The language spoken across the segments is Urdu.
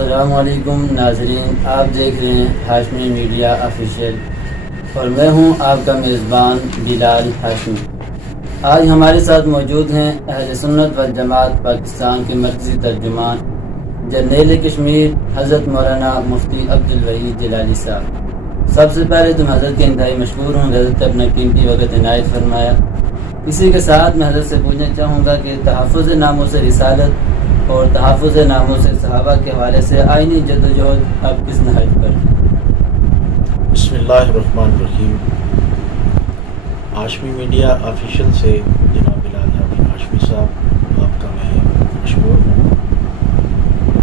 السلام علیکم ناظرین، آپ دیکھ رہے ہیں ہاشمی میڈیا آفیشیل اور میں ہوں آپ کا میزبان بلال ہاشمی۔ آج ہمارے ساتھ موجود ہیں اہل سنت والجماعت پاکستان کے مرکزی ترجمان جرنیل کشمیر حضرت مولانا مفتی عبدالوحید جلالی صاحب۔ سب سے پہلے تو میں حضرت کے انتہائی مشکور ہوں، حضرت اپنا قیمتی وقت عنایت فرمایا۔ اسی کے ساتھ میں حضرت سے پوچھنا چاہوں گا کہ تحفظ ناموس رسالت اور تحفظ ناموس صحابہ کے حوالے سے آئینی جدوجہد آپ کس نہج پر؟ بسم اللہ الرحمن الرحیم۔ ہاشمی میڈیا آفیشیل سے جناب بلال ہاشمی صاحب، آپ کا میں مشکور ہوں،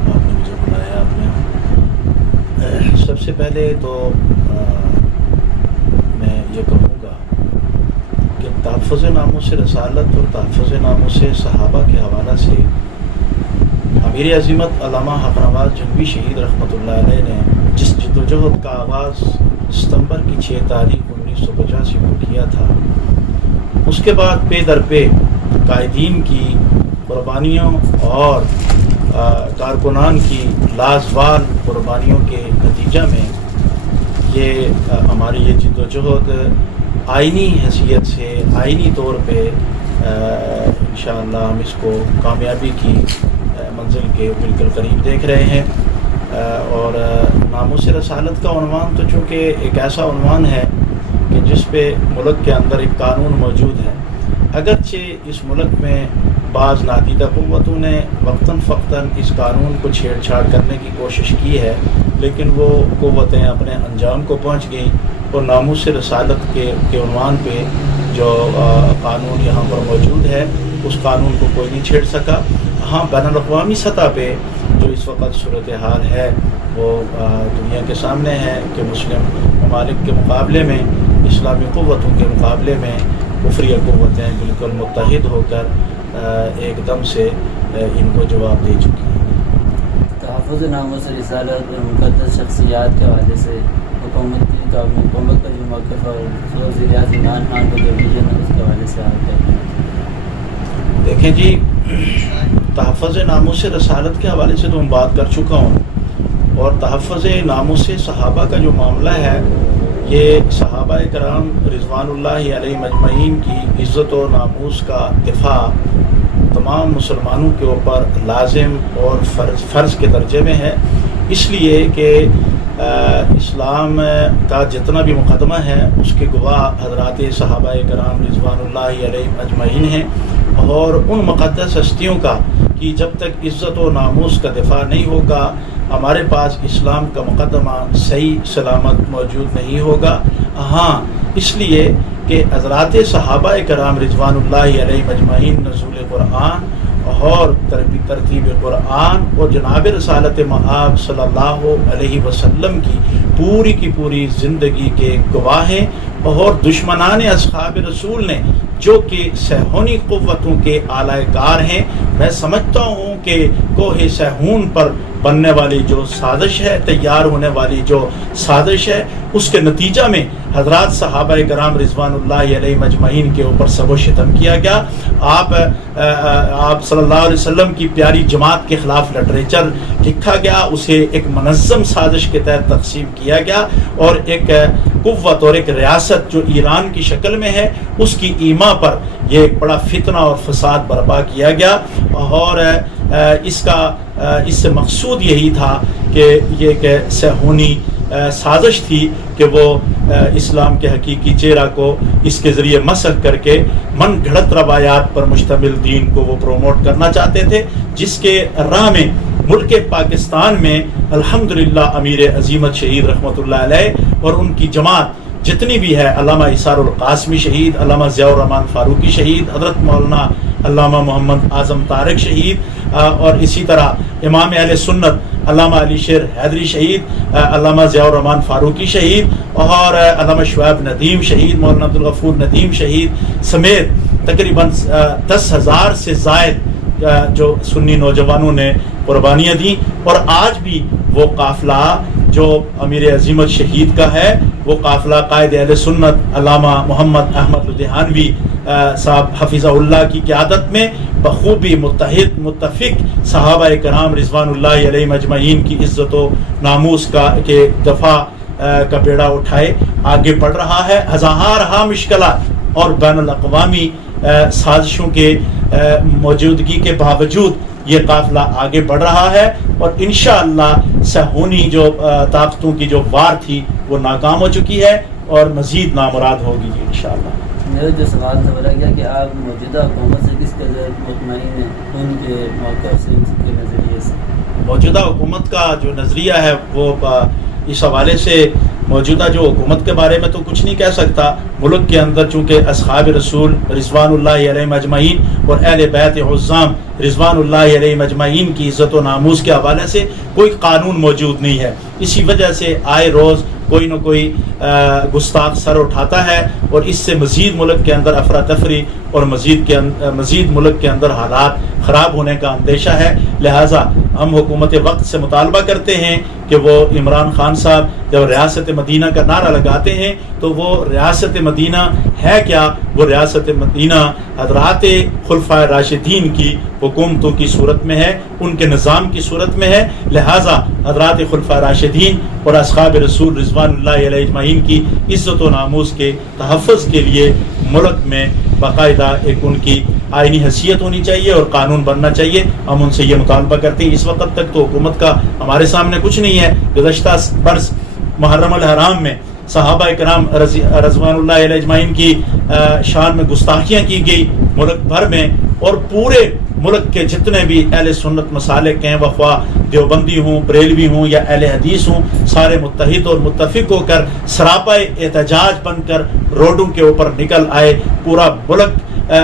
آپ نے مجھے بلایا آپ نے۔ سب سے پہلے تو میں یہ کہوں گا کہ تحفظ ناموس رسالت اور تحفظ ناموس صحابہ کے حوالہ سے امیر عظیمت علامہ حق نواز جنگوی شہید رحمۃ اللہ علیہ نے جس جدوجہد کا آغاز ستمبر کی 6 تاریخ 1985 کو کیا تھا، اس کے بعد پے در پے قائدین کی قربانیوں اور کارکنان کی لازوال قربانیوں کے نتیجہ میں یہ ہماری یہ جدوجہد آئینی حیثیت سے آئینی طور پہ انشاءاللہ ہم اس کو کامیابی کی منزل کے بالکل قریب دیکھ رہے ہیں۔ اور ناموس رسالت کا عنوان تو چونکہ ایک ایسا عنوان ہے کہ جس پہ ملک کے اندر ایک قانون موجود ہے، اگرچہ اس ملک میں بعض نادیدہ قوتوں نے وقتاً فوقتاً اس قانون کو چھیڑ چھاڑ کرنے کی کوشش کی ہے، لیکن وہ قوتیں اپنے انجام کو پہنچ گئیں اور ناموس رسالت کے عنوان پہ جو قانون یہاں پر موجود ہے اس قانون کو کوئی نہیں چھیڑ سکا۔ ہاں، بین الاقوامی سطح پہ جو اس وقت صورتحال ہے وہ دنیا کے سامنے ہے کہ مسلم ممالک کے مقابلے میں، اسلامی قوتوں کے مقابلے میں کفری قوتیں بالکل متحد ہو کر ایک دم سے ان کو جواب دے چکی ہیں۔ تحفظ ناموس رسالت اور مقدس شخصیات کے حوالے سے حکومت کا جو موقف اور وزیر اعظم عمران خان کا جو ویژن ہے اس کے حوالے سے آپ کیا کہنا چاہتے ہیں؟ دیکھیں جی، تحفظ ناموس رسالت کے حوالے سے تو میں بات کر چکا ہوں، اور تحفظ ناموس صحابہ کا جو معاملہ ہے یہ صحابہ کرام رضوان اللہ علیہ مجمعین کی عزت و ناموس کا دفاع تمام مسلمانوں کے اوپر لازم اور فرض کے درجے میں ہے، اس لیے کہ اسلام کا جتنا بھی مقدمہ ہے اس کے گواہ حضرات صحابہ کرام رضوان اللہ علیہ اجمعین ہیں، اور ان مقدس ہستیوں کا کہ جب تک عزت و ناموس کا دفاع نہیں ہوگا ہمارے پاس اسلام کا مقدمہ صحیح سلامت موجود نہیں ہوگا۔ ہاں، اس لیے کہ حضرات صحابہ کرام رضوان اللہ علیہ مجمعین نزول قرآن اور ترتیب قرآن اور جناب رسالت مآب صلی اللہ علیہ وسلم کی پوری زندگی کے گواہ ہیں، اور دشمنان اصحاب رسول نے جو کہ سہونی قوتوں کے اعلی کار ہیں، میں سمجھتا ہوں کہ کوہ سہون پر بننے والی جو سازش ہے، تیار ہونے والی جو سازش ہے، اس کے نتیجہ میں حضرات صحابہ کرام رضوان اللہ علیہ مجمعین کے اوپر سب و شتم کیا گیا۔ آپ صلی اللہ علیہ وسلم کی پیاری جماعت کے خلاف لٹریچر لکھا گیا، اسے ایک منظم سازش کے تحت تقسیم کیا گیا، اور ایک قوت اور ایک ریاست جو ایران کی شکل میں ہے اس کی ایما پر یہ ایک بڑا فتنہ اور فساد برپا کیا گیا، اور اس سے مقصود یہی تھا کہ یہ ایک صہیونی سازش تھی کہ وہ اسلام کے حقیقی چہرہ کو اس کے ذریعے مسخ کر کے من گھڑت روایات پر مشتمل دین کو وہ پروموٹ کرنا چاہتے تھے، جس کے راہ میں ملک پاکستان میں الحمدللہ امیر عظیمت شہید رحمۃ اللہ علیہ اور ان کی جماعت جتنی بھی ہے، علامہ اسار القاسمی شہید، علامہ ضیاء الرحمن فاروقی شہید، حضرت مولانا علامہ محمد اعظم طارق شہید، اور اسی طرح امام اہل سنت علامہ علی شیر حیدری شہید، علامہ ضیاء الرحمن فاروقی شہید، اور علامہ شعیب ندیم شہید، مولانا عبدالغفور ندیم شہید سمیت تقریباً 10,000 سے زائد جو سنی نوجوانوں نے قربانیاں دیں، اور آج بھی وہ قافلہ جو امیر عظیمت شہید کا ہے، وہ قافلہ قائد اہل سنت علامہ محمد احمد لدھیانوی صاحب حفظہ اللہ کی قیادت میں بخوبی متفق صحابہ کرام رضوان اللہ علیہم اجمعین کی عزت و ناموس کے دفاع کا بیڑا اٹھائے آگے بڑھ رہا ہے. ہزارہا مشکلات اور بین الاقوامی سازشوں کے موجودگی کے باوجود یہ قافلہ آگے بڑھ رہا ہے اور انشاءاللہ صہیونی جو طاقتوں کی جو وار تھی وہ ناکام ہو چکی ہے اور مزید نامراد ہوگی انشاءاللہ. میرا جو سوال تھا بڑا گیا کہ آپ موجودہ حکومت سے کس قدر مطمئن ہیں ان کے موقف سے، ان کے نظریے سے؟ موجودہ حکومت کا جو نظریہ ہے وہ اس حوالے سے موجودہ جو حکومت کے بارے میں تو کچھ نہیں کہہ سکتا. ملک کے اندر چونکہ اصحاب رسول رضوان اللہ علیہم اجمعین اور اہل بیت عظام رضوان اللہ علیہم اجمعین کی عزت و ناموس کے حوالے سے کوئی قانون موجود نہیں ہے، اسی وجہ سے آئے روز کوئی نہ کوئی گستاخ سر اٹھاتا ہے اور اس سے مزید ملک کے اندر افراتفری اور مزید ملک کے اندر حالات خراب ہونے کا اندیشہ ہے. لہٰذا ہم حکومت وقت سے مطالبہ کرتے ہیں کہ وہ عمران خان صاحب جب ریاست مدینہ کا نعرہ لگاتے ہیں تو وہ ریاست مدینہ ہے کیا؟ وہ ریاست مدینہ حضرات خلفائے راشدین کی حکومتوں کی صورت میں ہے، ان کے نظام کی صورت میں ہے. لہٰذا حضرات خلفائے راشدین اور اصحاب رسول رضوان اللہ علیہ اجمعین کی عزت و ناموس کے تحفظ کے لیے ملک میں باقاعدہ ایک ان کی آئینی حیثیت ہونی چاہیے اور قانون بننا چاہیے. ہم ان سے یہ مطالبہ کرتے ہیں. اس وقت تک تو حکومت کا ہمارے سامنے کچھ نہیں ہے. گزشتہ برس محرم الحرام میں صحابہ کرام رضوان اللہ علیہ اجمعین کی شان میں گستاخیاں کی گئی ملک بھر میں، اور پورے ملک کے جتنے بھی اہل سنت مسالک ہیں، وخواہ دیوبندی ہوں، بریلوی ہوں یا اہل حدیث ہوں، سارے متحد اور متفق ہو کر سراپائے احتجاج بن کر روڈوں کے اوپر نکل آئے. پورا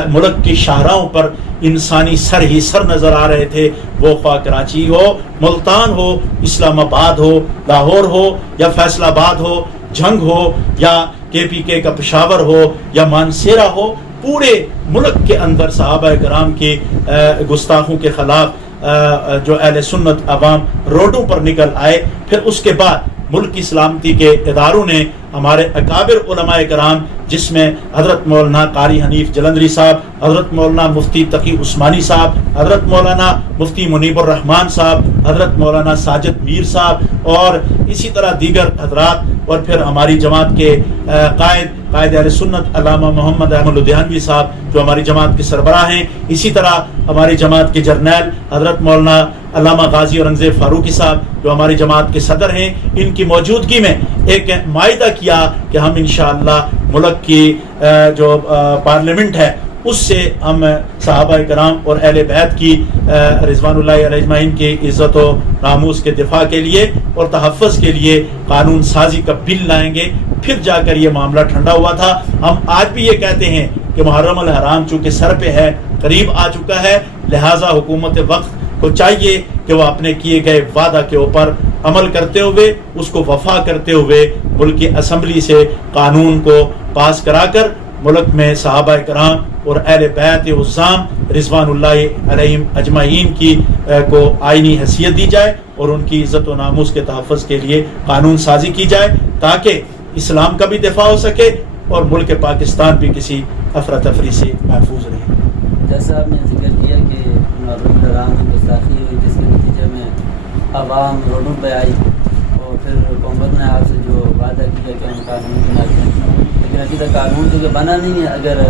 ملک کی شاہراہوں پر انسانی سر ہی سر نظر آ رہے تھے، وہ خواہ کراچی ہو، ملتان ہو، اسلام آباد ہو، لاہور ہو یا فیصل آباد ہو، جھنگ ہو یا KPK کا پشاور ہو یا مانسیرا ہو. پورے ملک کے اندر صحابہ کرام کی گستاخوں کے خلاف جو اہل سنت عوام روڈوں پر نکل آئے. پھر اس کے بعد ملک کی سلامتی کے اداروں نے، ہمارے اکابر علماء کرام جس میں حضرت مولانا قاری حنیف جلندری صاحب، حضرت مولانا مفتی تقی عثمانی صاحب، حضرت مولانا مفتی منیب الرحمان صاحب، حضرت مولانا ساجد میر صاحب اور اسی طرح دیگر حضرات، اور پھر ہماری جماعت کے قائد اہل سنت علامہ محمد احمد لدھیانوی صاحب جو ہماری جماعت کے سربراہ ہیں، اسی طرح ہماری جماعت کے جرنیل حضرت مولانا علامہ غازی اورنگزیب فاروقی صاحب جو ہماری جماعت کے صدر ہیں، ان کی موجودگی میں ایک معاہدہ کیا کہ ہم انشاءاللہ ملک کی جو پارلیمنٹ ہے اس سے ہم صحابہ کرام اور اہل بیت کی رضوان اللہ علیہ اجمعین کی عزت و ناموس کے دفاع کے لیے اور تحفظ کے لیے قانون سازی کا بل لائیں گے. پھر جا کر یہ معاملہ ٹھنڈا ہوا تھا. ہم آج بھی یہ کہتے ہیں کہ محرم الحرام چونکہ سر پہ ہے، قریب آ چکا ہے، لہٰذا حکومت وقت کو چاہیے کہ وہ اپنے کیے گئے وعدہ کے اوپر عمل کرتے ہوئے، اس کو وفا کرتے ہوئے ملک کی اسمبلی سے قانون کو پاس کرا کر ملک میں صحابہ کرام اور اہل بیت عظام رضوان اللہ علیہم اجمعین کی کو آئینی حیثیت دی جائے اور ان کی عزت و ناموس کے تحفظ کے لیے قانون سازی کی جائے تاکہ اسلام کا بھی دفاع ہو سکے اور ملک پاکستان بھی کسی افراتفری سے محفوظ رہے. جیسا آپ نے ذکر کیا کہ محرم الحرام میں گستاخی ہوئی جس کے نتیجے میں عوام روڈوں پہ آئی اور پھر حکومت نے آپ سے جو وعدہ کیا کہ ہم قانون بناتے ہیں، لیکن ابھی تک قانون تو بنا نہیں ہے. اگر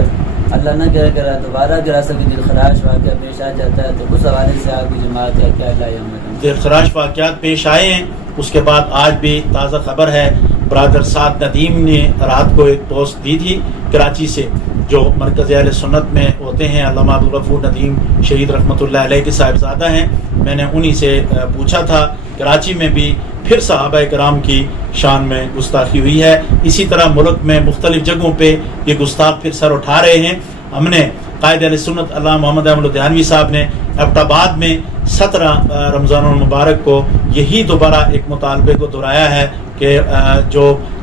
اللہ نہ کرا دوبارہ اگر ایسا کوئی دلخراش واقعہ پیش آ جاتا ہے تو اس حوالے سے آپ کی جماعت کا کیا لائے عمل؟ دلخراش واقعات پیش آئے ہیں. اس کے بعد آج بھی تازہ خبر ہے، برادر سعد ندیم نے رات کو ایک پوسٹ دی تھی کراچی سے، جو مرکز اہل سنت میں ہوتے ہیں، علامہ عبدالغفور ندیم شہید رحمۃ اللہ علیہ کے صاحبزادہ ہیں. میں نے انہی سے پوچھا تھا، کراچی میں بھی پھر صحابہ کرام کی شان میں گستاخی ہوئی ہے. اسی طرح ملک میں مختلف جگہوں پہ یہ گستاخ پھر سر اٹھا رہے ہیں. ہم نے قائد اہل سنت علامہ محمد احمد لدھیانوی صاحب نے ایبٹ آباد میں 17 رمضان المبارک کو یہی دوبارہ ایک مطالبے کو دہرایا ہے کہ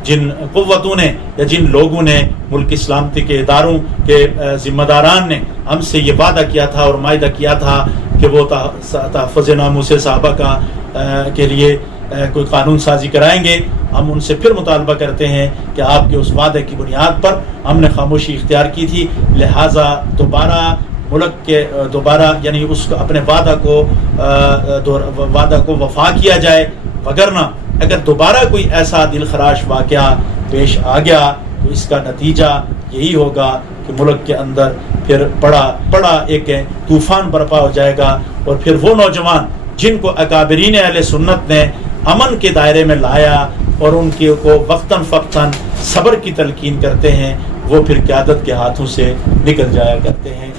جن قوتوں نے یا جن لوگوں نے ملک کی سلامتی کے اداروں کے ذمہ داران نے ہم سے یہ وعدہ کیا تھا اور معاہدہ کیا تھا کہ وہ تحفظ ناموس صحابہ کے لیے کوئی قانون سازی کرائیں گے ہم ان سے پھر مطالبہ کرتے ہیں کہ آپ کے اس وعدے کی بنیاد پر ہم نے خاموشی اختیار کی تھی، لہٰذا دوبارہ ملک کے دوبارہ یعنی اس کو اپنے وعدہ کو وفا کیا جائے، وگرنہ اگر دوبارہ کوئی ایسا دل خراش واقعہ پیش آ گیا تو اس کا نتیجہ یہی ہوگا کہ ملک کے اندر پھر بڑا ایک طوفان برپا ہو جائے گا، اور پھر وہ نوجوان جن کو اکابرین اہل سنت نے امن کے دائرے میں لایا اور ان کو وقتاً فوقتاً صبر کی تلقین کرتے ہیں، وہ پھر قیادت کے ہاتھوں سے نکل جایا کرتے ہیں۔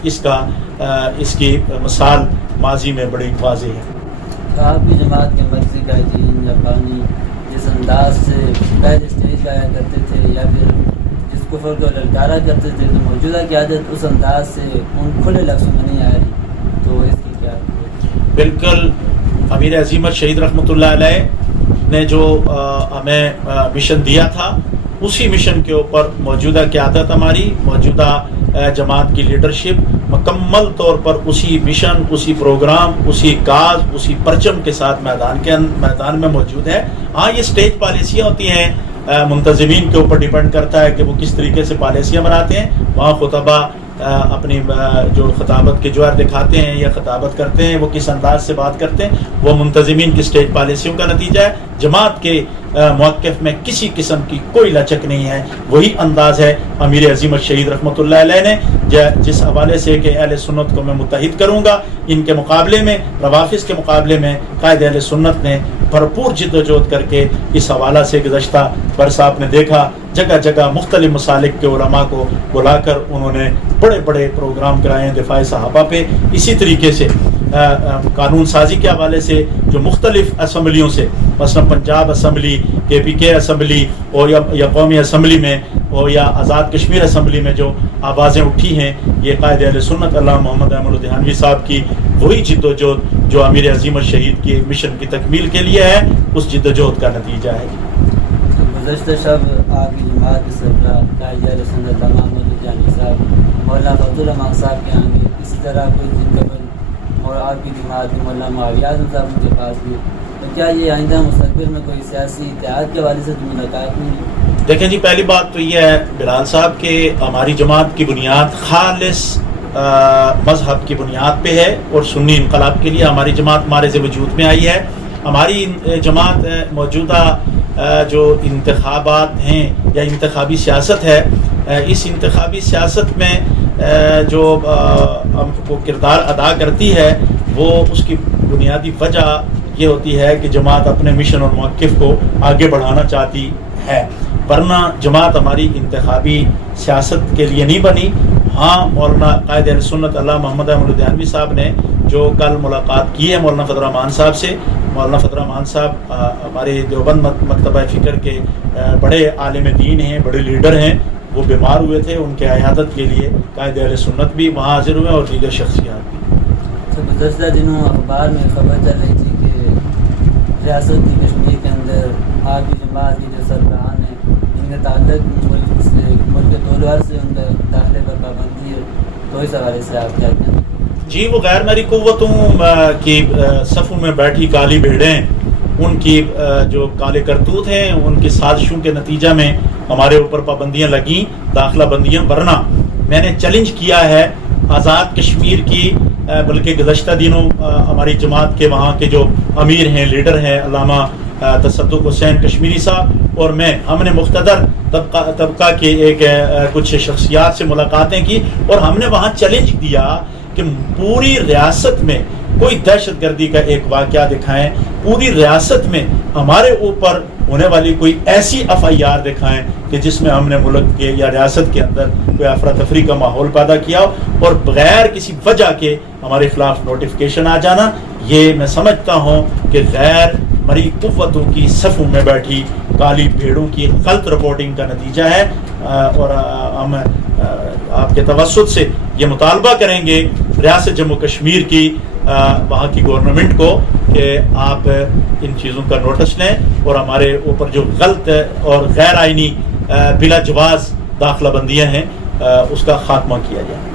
اس کی مثال ماضی میں بڑی واضح ہے۔ آپ کی جماعت کے مرکزی قائدین یا بانی جس انداز سے پہلے اسٹیج لایا کرتے تھے یا پھر جس کفر کو للکارا کرتے تھے، تو موجودہ قیادت اس انداز سے ان کھلے لفظوں میں نہیں آ رہی، تو اس کی کیا؟ بالکل امیر عظیمت شہید رحمۃ اللہ علیہ نے جو ہمیں مشن دیا تھا، اسی مشن کے اوپر موجودہ قیادت ہماری، موجودہ جماعت کی لیڈرشپ مکمل طور پر اسی مشن، اسی پروگرام، اسی کاز، اسی پرچم کے ساتھ میدان میں موجود ہے۔ ہاں، یہ سٹیج پالیسیاں ہوتی ہیں، منتظمین کے اوپر ڈیپینڈ کرتا ہے کہ وہ کس طریقے سے پالیسیاں بناتے ہیں۔ وہاں خطبہ اپنی جو خطابت کے جوہر دکھاتے ہیں یا خطابت کرتے ہیں، وہ کس انداز سے بات کرتے ہیں، وہ منتظمین کی سٹیج پالیسیوں کا نتیجہ ہے۔ جماعت کے موقف میں کسی قسم کی کوئی لچک نہیں ہے، وہی انداز ہے امیر عظیمت شہید رحمۃ اللہ علیہ نے جس حوالے سے کہ اہل سنت کو میں متحد کروں گا، ان کے مقابلے میں، روافظ کے مقابلے میں قائد اہل سنت نے بھرپور جد و جہد کر کے اس حوالہ سے گزشتہ برس آپ نے دیکھا جگہ جگہ مختلف مسالک کے علماء کو بلا کر انہوں نے بڑے بڑے پروگرام کرائے ہیں دفاع صحابہ پہ۔ اسی طریقے سے قانون سازی کے حوالے سے جو مختلف اسمبلیوں سے، مثلا پنجاب اسمبلی، KPK اسمبلی اور یا قومی اسمبلی میں اور یا آزاد کشمیر اسمبلی میں جو آوازیں اٹھی ہیں، یہ قائد اہل سنت علامہ محمد احمد الدہانوی صاحب کی وہی جد و جہد جو امیر عظیمت شہید کی مشن کی تکمیل کے لیے ہے، اس جد و جہد کا نتیجہ ہے۔ گزشتہ شب آپ کی جماعت کے سربراہ قائد اہل سنت علامہ محمد الدہانوی صاحب مولانا فضل الرحمان صاحب کے آئیں گے، اسی طرح کچھ دن قبل اور آپ کی جماعت کے مولانا معاویہ اعظم صاحب ان کے پاس بھی، تو کیا یہ آئندہ مستقبل میں کوئی سیاسی اتحاد کے حوالے سے ملاقات نہیں؟ دیکھیں جی، پہلی بات تو یہ ہے بلال صاحب کہ ہماری جماعت کی بنیاد خالص مذہب کی بنیاد پہ ہے، اور سنی انقلاب کے لیے ہماری جماعت مارز وجود میں آئی ہے۔ ہماری جماعت موجودہ جو انتخابات ہیں یا انتخابی سیاست ہے، اس انتخابی سیاست میں جو وہ کردار ادا کرتی ہے، وہ اس کی بنیادی وجہ یہ ہوتی ہے کہ جماعت اپنے مشن اور موقف کو آگے بڑھانا چاہتی ہے، ورنہ جماعت ہماری انتخابی سیاست کے لیے نہیں بنی۔ ہاں، مولانا قائد اہل سنت علامہ محمد احمد الدہانوی صاحب نے جو کل ملاقات کی ہے مولانا فضل الرحمان صاحب سے، مولانا فضل الرحمان صاحب ہمارے دیوبند مکتبہ فکر کے بڑے عالم دین ہیں، بڑے لیڈر ہیں، وہ بیمار ہوئے تھے، ان کے عیادت کے لیے قائد اہل سنت بھی وہاں حاضر ہوئے اور دیگر شخصیات بھی۔ گزشتہ دنوں اخبار میں خبر چل رہی تھی کہ ریاست کی کشمیر کے اندر آپ کی جماعت کی جو سربراہان ہیں، ان کے تعلق ملک دولار سے ان کے داخلے پر پابندی ہے، تو اس حوالے سے آپ کیا کہیں؟ جی، وہ غیر مری قوتوں کی صفوں میں بیٹھی کالی بھیڑیں، ان کی جو کالے کرتوت ہیں، ان کی سازشوں کے نتیجہ میں ہمارے اوپر پابندیاں لگیں، داخلہ بندیاں، ورنہ میں نے چیلنج کیا ہے آزاد کشمیر کی، بلکہ گزشتہ دنوں ہماری جماعت کے وہاں کے جو امیر ہیں، لیڈر ہیں، علامہ تصدق حسین کشمیری صاحب اور میں، ہم نے مقتدر طبقہ کے کچھ شخصیات سے ملاقاتیں کی، اور ہم نے وہاں چیلنج دیا کہ پوری ریاست میں کوئی دہشت گردی کا ایک واقعہ دکھائیں، پوری ریاست میں ہمارے اوپر ہونے والی کوئی ایسی FIR دکھائیں کہ جس میں ہم نے ملک کے یا ریاست کے اندر کوئی افراتفری کا ماحول پیدا کیا ہو، اور بغیر کسی وجہ کے ہمارے خلاف نوٹیفکیشن آ جانا، یہ میں سمجھتا ہوں کہ غیر مری قوتوں کی صفوں میں بیٹھی کالی بھیڑوں کی غلط رپورٹنگ کا نتیجہ ہے، اور ہم آپ کے توسط سے یہ مطالبہ کریں گے ریاست جموں کشمیر کی وہاں کی گورنمنٹ کو کہ آپ ان چیزوں کا نوٹس لیں اور ہمارے اوپر جو غلط اور غیر آئینی بلا جواز داخلہ بندیاں ہیں اس کا خاتمہ کیا جائے۔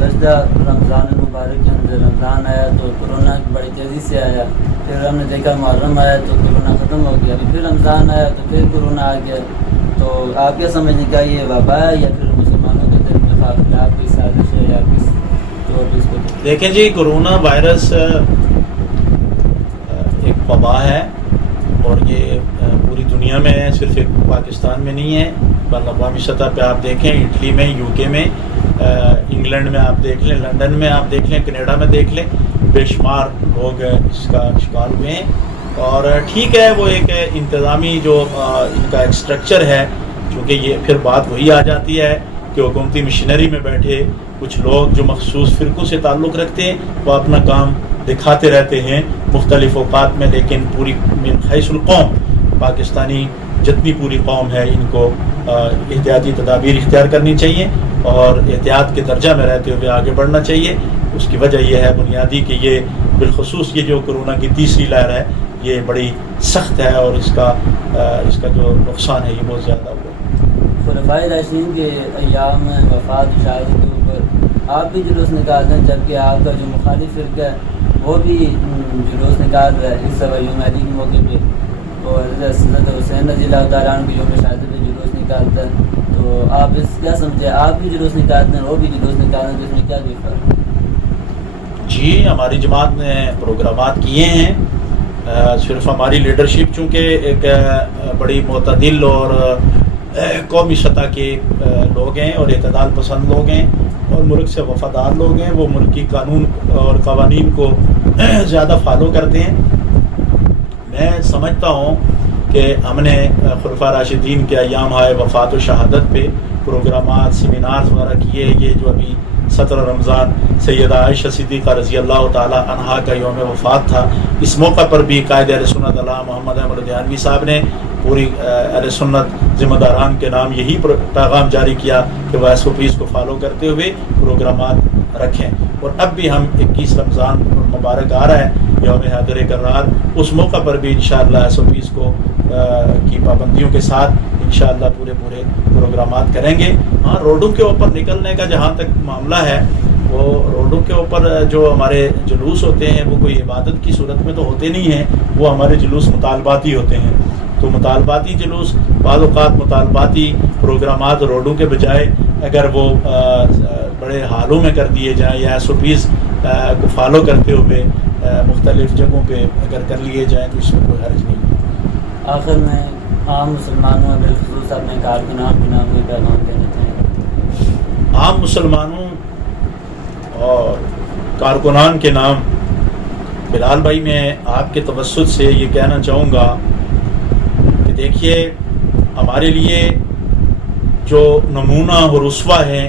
گزشتہ رمضان المبارک کے اندر رمضان آیا تو کرونا بڑی تیزی سے آیا، پھر ہم نے دیکھا محرم آیا تو کرونا ختم ہو گیا، پھر رمضان آیا تو پھر کرونا آ گیا. تو آپ کیا سمجھنے کا یہ وبا ہے یا پھر مسلمانوں کے خلاف کوئی سازش ہے یا کس طور پر اس کو؟ دیکھیں جی، کرونا وائرس ایک وبا ہے اور یہ پوری دنیا میں ہے، صرف ایک پاکستان میں نہیں ہے. بین الاقوامی سطح پہ آپ دیکھیں، اٹلی میں، یو کے میں، انگلینڈ میں آپ دیکھ لیں، لندن میں آپ دیکھ لیں، کینیڈا میں دیکھ لیں، بے شمار لوگ اس کا شکار ہوئے ہیں. اور ٹھیک ہے، وہ ایک انتظامی جو ان کا ایک اسٹرکچر ہے، چونکہ یہ پھر بات وہی آ جاتی ہے کہ حکومتی مشینری میں بیٹھے کچھ لوگ جو مخصوص فرقوں سے تعلق رکھتے ہیں وہ اپنا کام دکھاتے رہتے ہیں مختلف اوقات میں، لیکن پوری من حیث القوم پاکستانی جتنی پوری قوم ہے ان کو احتیاطی تدابیر اختیار کرنی چاہیے اور احتیاط کے درجہ میں رہتے ہوئے آگے بڑھنا چاہیے. اس کی وجہ یہ ہے بنیادی کہ یہ بالخصوص یہ جو کرونا کی تیسری لہر ہے یہ بڑی سخت ہے اور اس کا جو نقصان ہے یہ بہت زیادہ ہوا. خلفائے راشدین کے ایام وفات شہادت کے اوپر آپ بھی جلوس نکالتے ہیں، جبکہ آپ کا جو مخالف فرقہ ہے وہ بھی جلوس نکال رہا ہے اس سوال یوم کے موقع پہ، اور حضرت حسین رضی اللہ تعالیٰ عنہ کی یوم شہادت پہ جلوس نکالتا ہے. تو آپ اس کیا سمجھے؟ آپ بھی جلوس نکالتے ہیں وہ بھی جلوس نکالتے ہیں، اس میں کیا فرق؟ جی، ہماری جماعت نے پروگرامات کیے ہیں. صرف ہماری لیڈرشپ چونکہ ایک بڑی معتدل اور قومی سطح کے لوگ ہیں اور اعتدال پسند لوگ ہیں اور ملک سے وفادار لوگ ہیں، وہ ملکی قانون اور قوانین کو زیادہ فالو کرتے ہیں. میں سمجھتا ہوں کہ ہم نے خلفاء راشدین کے ایام ہائے وفات و شہادت پہ پروگرامات، سیمینارز وغیرہ کیے. یہ جو ابھی 17 رمضان سیدہ عائشہ صدیقہ رضی اللہ تعالی عنہا کا یوم وفات تھا، اس موقع پر بھی قائد اہل سنت علامہ محمد احمد دیانوی صاحب نے پوری اہل سنت ذمہ داران کے نام یہی پیغام جاری کیا کہ وہ SOPs کو فالو کرتے ہوئے پروگرامات رکھیں. اور اب بھی ہم 21 رمضان مبارک آ رہا ہے، یوم حاضر کرار، اس موقع پر بھی انشاءاللہ SOPs کو کی پابندیوں کے ساتھ انشاءاللہ پورے پروگرامات کریں گے. ہاں، روڈوں کے اوپر نکلنے کا جہاں تک معاملہ ہے، وہ روڈوں کے اوپر جو ہمارے جلوس ہوتے ہیں وہ کوئی عبادت کی صورت میں تو ہوتے نہیں ہیں، وہ ہمارے جلوس مطالباتی ہوتے ہیں. تو مطالباتی جلوس، بعض اوقات مطالباتی پروگرامات روڈوں کے بجائے اگر وہ بڑے حالوں میں کر دیے جائیں یا SOPs کو فالو کرتے ہوئے مختلف جگہوں پہ اگر کر لیے جائیں تو اس میں کوئی حرج نہیں. آخر میں عام مسلمانوں بالخصوص اپنے کارکنان کے نام کوئی پیغام دینا چاہیں؟ عام مسلمانوں اور کارکنان کے نام بلال بھائی، میں آپ کے توسط سے یہ کہنا چاہوں گا کہ دیکھیے، ہمارے لیے جو نمونہ اور اسوہ ہے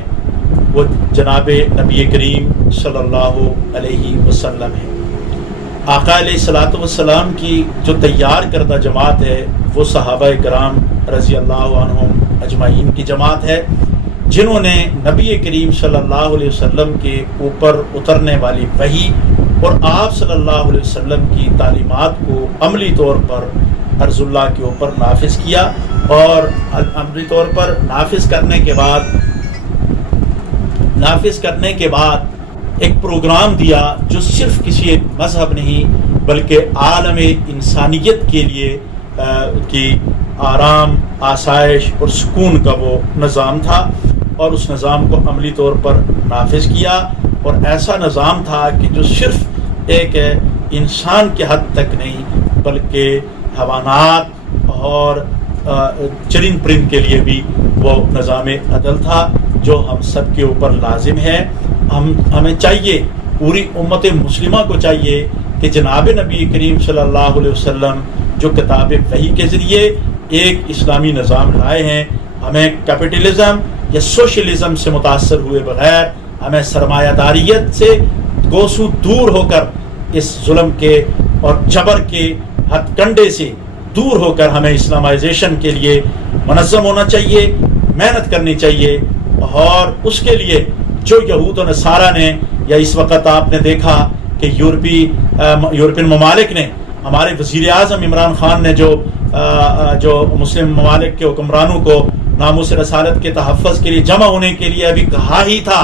وہ جناب نبی کریم صلی اللہ علیہ وسلم ہے. آقا علیہ الصلوۃ والسلام کی جو تیار کردہ جماعت ہے وہ صحابہ کرام رضی اللہ عنہم اجمعین کی جماعت ہے، جنہوں نے نبی کریم صلی اللہ علیہ وسلم کے اوپر اترنے والی وحی اور آپ صلی اللہ علیہ وسلم کی تعلیمات کو عملی طور پر عرض اللہ کے اوپر نافذ کیا، اور عملی طور پر نافذ کرنے کے بعد ایک پروگرام دیا جو صرف کسی ایک مذہب نہیں بلکہ عالم انسانیت کے لیے کی آرام، آسائش اور سکون کا وہ نظام تھا، اور اس نظام کو عملی طور پر نافذ کیا. اور ایسا نظام تھا کہ جو صرف ایک انسان کے حد تک نہیں بلکہ حیوانات اور چرند پرند کے لیے بھی وہ نظام عدل تھا جو ہم سب کے اوپر لازم ہے. ہمیں چاہیے، پوری امت مسلمہ کو چاہیے کہ جناب نبی کریم صلی اللہ علیہ وسلم جو کتاب وحی کے ذریعے ایک اسلامی نظام لائے ہیں، ہمیں کیپٹلزم یا سوشلزم سے متاثر ہوئے بغیر، ہمیں سرمایہ داریت سے گوسو دور ہو کر، اس ظلم کے اور جبر کے ہتھ کنڈے سے دور ہو کر ہمیں اسلامائزیشن کے لیے منظم ہونا چاہیے، محنت کرنی چاہیے. اور اس کے لیے جو یہود و نصارہ نے، یا اس وقت آپ نے دیکھا کہ یورپین ممالک نے، ہمارے وزیر اعظم عمران خان نے جو مسلم ممالک کے حکمرانوں کو ناموس رسالت کے تحفظ کے لیے جمع ہونے کے لیے ابھی کہا ہی تھا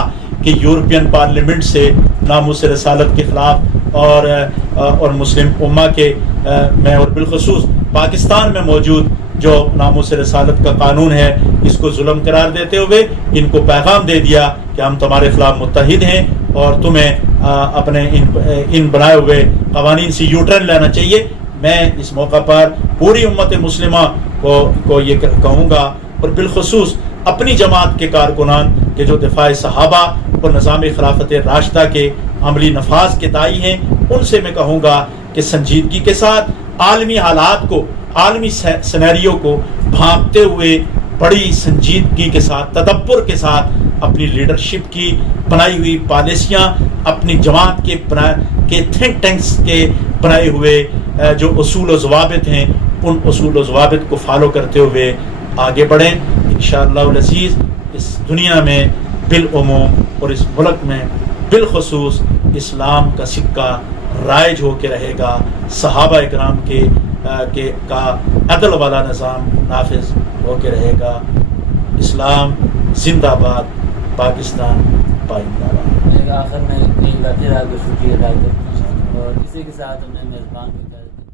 کہ یورپین پارلیمنٹ سے ناموس رسالت کے خلاف اور مسلم امہ کے میں اور بالخصوص پاکستان میں موجود جو ناموس رسالت کا قانون ہے اس کو ظلم قرار دیتے ہوئے ان کو پیغام دے دیا کہ ہم تمہارے خلاف متحد ہیں اور تمہیں اپنے ان بنائے ہوئے قوانین سے یو ٹرن لینا چاہیے۔ میں اس موقع پر پوری امت مسلمہ کو یہ کہوں گا اور بالخصوص اپنی جماعت کے کارکنان کہ جو دفاع صحابہ اور نظام خلافت راشدہ کے عملی نفاذ کے داعی ہیں، ان سے میں کہوں گا کہ سنجیدگی کے ساتھ عالمی حالات کو، عالمی سینیریو کو بھانپتے ہوئے بڑی سنجیدگی کے ساتھ، تدبر کے ساتھ اپنی لیڈرشپ کی بنائی ہوئی پالیسیاں، اپنی جماعت کے تھنک ٹینکس کے بنائے ہوئے جو اصول و ضوابط ہیں، ان اصول و ضوابط کو فالو کرتے ہوئے آگے بڑھیں۔ انشاءاللہ العزیز اس دنیا میں بالعموم اور اس ملک میں بالخصوص اسلام کا سکہ رائج ہو کے رہے گا، صحابہ اکرام کا عدل والا نظام نافذ ہو کے رہے گا۔ اسلام زندہ باد، پاکستان پائندہ باد۔ آخر میں ایک بار پھر آپ کو شکریہ ادا کرتا ہوں اور اسی کے ساتھ ہم نے میزبان بھی کر